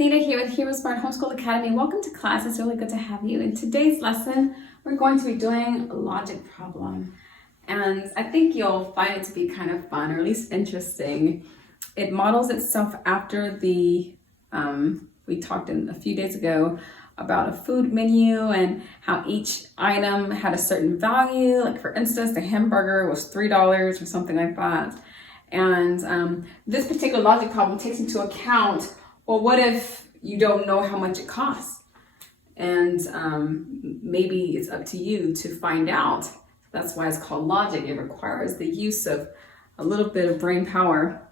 Nita here with Heroesmart Homeschool Academy. Welcome to class. It's really good to have you. In today's lesson, we're going to be doing a logic problem. And I think you'll find it to be kind of fun, or at least interesting. It models itself after the, we talked a few days ago about a food menu and how each item had a certain value. Like for instance, the hamburger was $3 or something like that. And this particular logic problem takes into account, well, what if you don't know how much it costs? And maybe it's up to you to find out. That's why it's called logic. It requires the use of a little bit of brain power.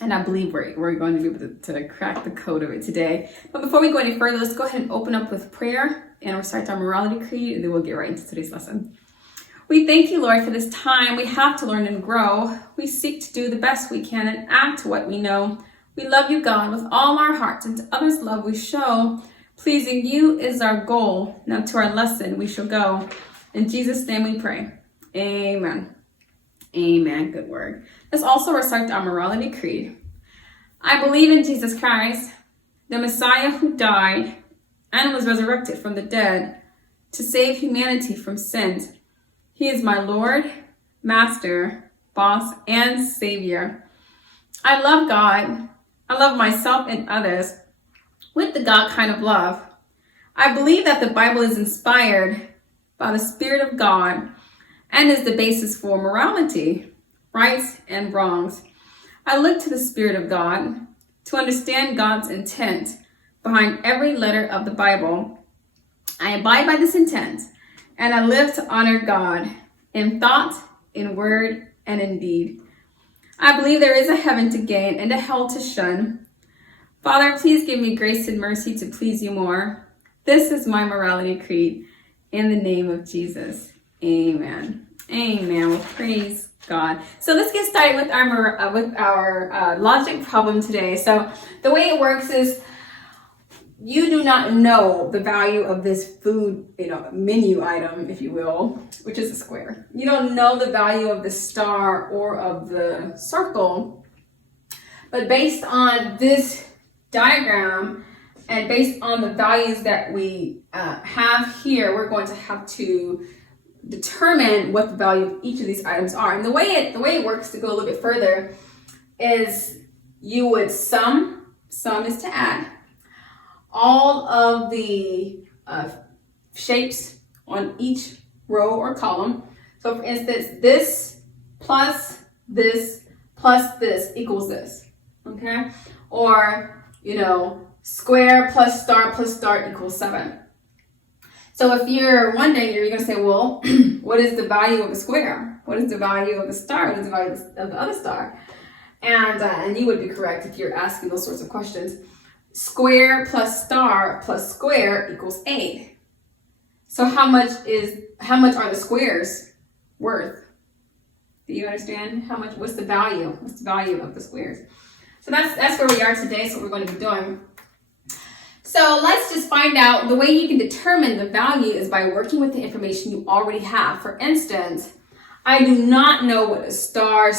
And I believe we're going to be able to crack the code of it today. But before we go any further, let's go ahead and open up with prayer and recite our morality creed, and then we'll get right into today's lesson. We thank you, Lord, for this time we have to learn and grow. We seek to do the best we can and act what we know. We love you, God, with all our hearts, and to others' love we show. Pleasing you is our goal. Now to our lesson we shall go. In Jesus' name we pray. Amen. Amen. Good word. Let's also recite our morality creed. I believe in Jesus Christ, the Messiah who died and was resurrected from the dead to save humanity from sins. He is my Lord, Master, Boss, and Savior. I love God. I love myself and others with the God kind of love. I believe that the Bible is inspired by the Spirit of God and is the basis for morality, rights, and wrongs. I look to the Spirit of God to understand God's intent behind every letter of the Bible. I abide by this intent, and I live to honor God in thought, in word, and in deed. I believe there is a heaven to gain and a hell to shun. Father, please give me grace and mercy to please you more. This is my morality creed. In the name of Jesus, amen. Amen. Well, praise God. So let's get started with our logic problem today. So the way it works is you do not know the value of this food, menu item, if you will, which is a square. You don't know the value of the star or of the circle, but based on this diagram and based on the values that we have here, we're going to have to determine what the value of each of these items are. And the way it works, to go a little bit further, is you would sum is to add all of the shapes on each row or column. So for instance, this plus this equals this, okay? Or, square plus star equals 7. So if you're wondering, you're going to say, well, what is the value of a square? What is the value of a star? What is the value of the other star? And you would be correct if you're asking those sorts of questions. Square plus square equals 8. So how much are the squares worth? Do you understand? What's the value? What's the value of the squares? So that's where we are today. That's what we're going to be doing. So let's just find out. The way you can determine the value is by working with the information you already have. For instance, I do not know what a star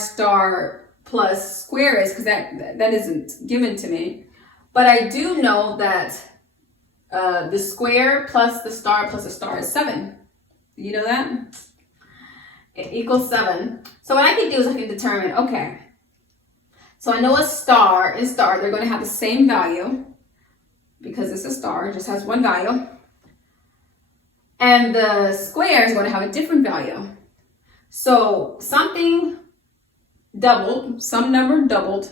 plus square is because that isn't given to me. But I do know that the square plus the star is 7. You know that? It equals 7. So what I can do is I can determine, okay, so I know a star and star, they're going to have the same value because it's a star, it just has one value. And the square is going to have a different value. So something doubled, some number doubled,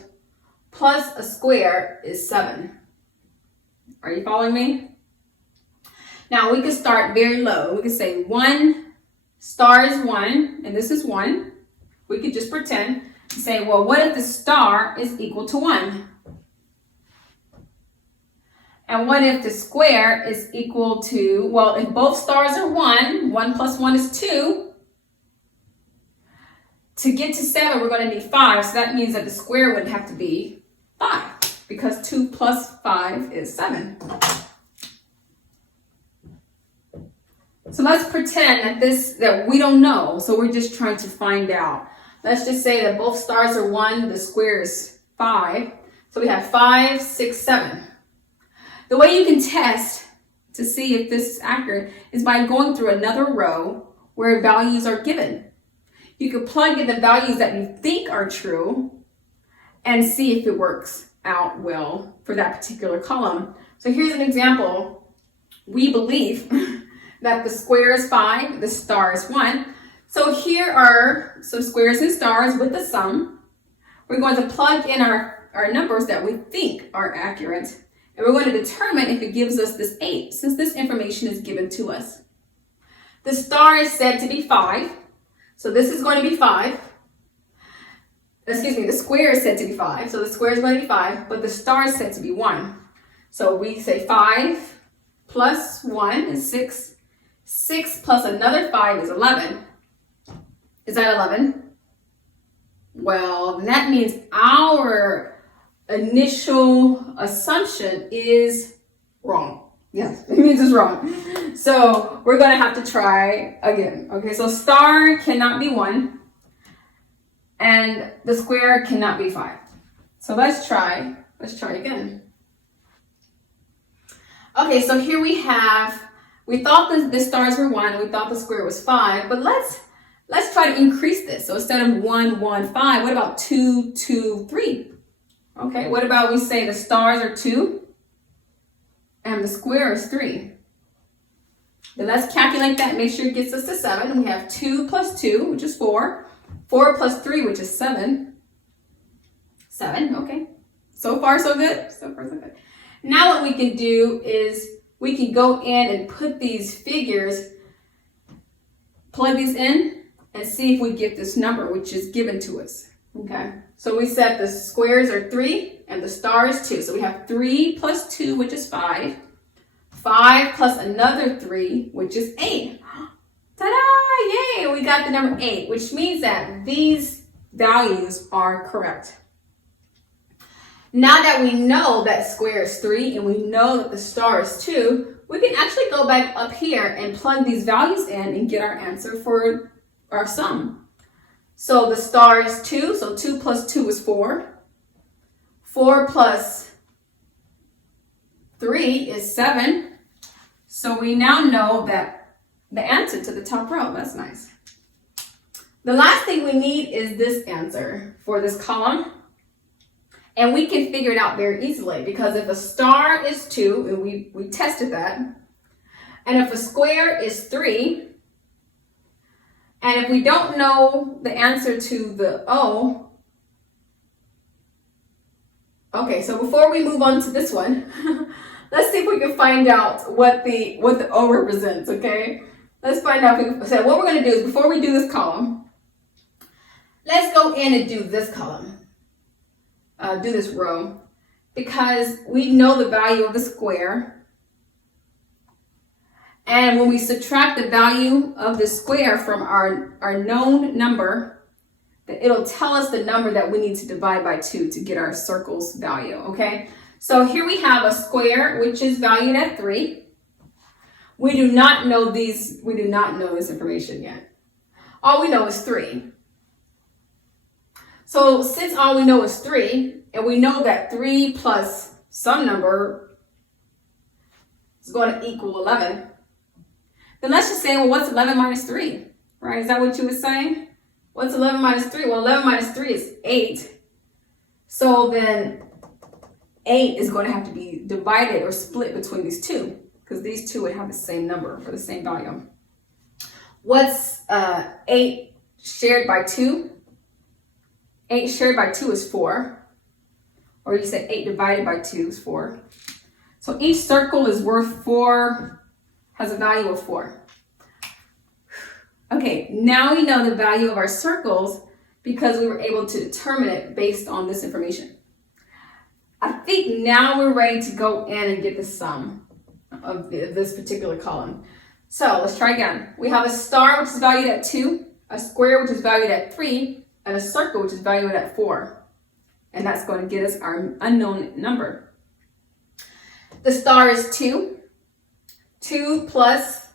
plus a square is 7. Are you following me? Now we could start very low. We could say 1 star is 1, and this is 1. We could just pretend and say, well, what if the star is equal to 1? And what if the square is equal to, well, if both stars are 1, 1 plus 1 is 2. To get to 7, we're going to need 5. So that means that the square would have to be 5 because 2 plus 5 is 7. So let's pretend that we don't know. So we're just trying to find out. Let's just say that both stars are 1, the square is 5. So we have 5, 6, 7. The way you can test to see if this is accurate is by going through another row where values are given. You could plug in the values that you think are true and see if it works out well for that particular column. So here's an example. We believe that the square is 5, the star is 1. So here are some squares and stars with the sum. We're going to plug in our numbers that we think are accurate. And we're going to determine if it gives us this 8, since this information is given to us. The star is said to be 5. So this is going to be 5. Excuse me, the square is said to be 5. So the square is going to be 5, but the star is said to be 1. So we say 5 plus 1 is 6. 6 plus another 5 is 11. Is that 11? Well, that means our initial assumption is wrong. Yes, it means it's wrong. So we're going to have to try again. Okay, so star cannot be 1. And the square cannot be 5. So let's try again. Okay, so here we thought the stars were 1, we thought the square was 5, but let's try to increase this. So instead of 1, 1, 5, what about 2, 2, 3? Okay, what about we say the stars are 2 and the square is 3? Then let's calculate that, make sure it gets us to 7. We have 2 plus 2, which is 4. 4 plus 3, which is 7. 7, okay. So far, so good. So far, so good. Now what we can do is we can go in and put these figures, plug these in, and see if we get this number, which is given to us. Okay. So we said the squares are 3 and the star is 2. So we have 3 plus 2, which is 5. 5 plus another 3, which is 8. Ta-da! Yay! We got the number 8, which means that these values are correct. Now that we know that square is 3 and we know that the star is 2, we can actually go back up here and plug these values in and get our answer for our sum. So the star is 2, so 2 plus 2 is 4. 4 plus 3 is 7. So we now know that the answer to the top row. That's nice. The last thing we need is this answer for this column. And we can figure it out very easily because if a star is 2, and we tested that, and if a square is 3, and if we don't know the answer to the O, okay, so before we move on to this one, let's see if we can find out what the O represents, okay? Let's find out. So what we're going to do is before we do this column, let's go in and do this column. Do this row, because we know the value of the square. And when we subtract the value of the square from our known number, it'll tell us the number that we need to divide by 2 to get our circle's value, okay? So here we have a square, which is valued at 3. We do not know this information yet. All we know is 3. So since all we know is 3, and we know that 3 plus some number is going to equal 11, then let's just say, well, what's 11 minus 3? Right? Is that what you were saying? What's 11 minus 3? Well, 11 minus 3 is 8. So then 8 is going to have to be divided or split between these two, because these two would have the same number for the same value. What's 8 shared by 2? 8 shared by 2 is 4. Or you say 8 divided by 2 is 4. So each circle is worth 4, has a value of 4. Okay, now we know the value of our circles because we were able to determine it based on this information. I think now we're ready to go in and get the sum of this particular column. So let's try again. We have a star, which is valued at 2, a square, which is valued at 3, and a circle, which is valued at 4. And that's going to get us our unknown number. The star is 2. 2 plus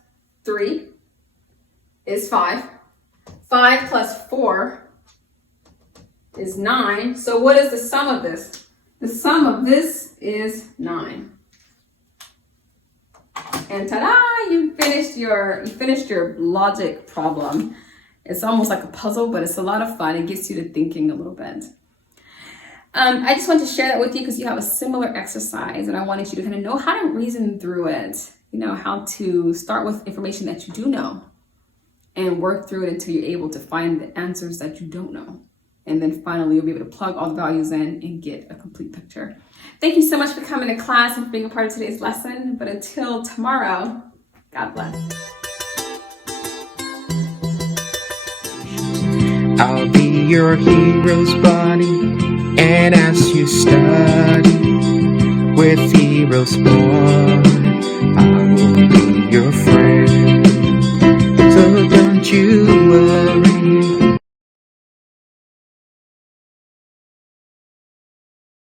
3 is 5. 5 plus 4 is 9. So what is the sum of this? The sum of this is 9. And ta-da! You finished your logic problem. It's almost like a puzzle, but it's a lot of fun. It gets you to thinking a little bit. I just want to share that with you because you have a similar exercise, and I wanted you to kind of know how to reason through it. You know, how to start with information that you do know and work through it until you're able to find the answers that you don't know. And then finally, you'll be able to plug all the values in and get a complete picture. Thank you so much for coming to class and for being a part of today's lesson. But until tomorrow, God bless. I'll be your hero's buddy, and as you study with Heroesmart, I will be your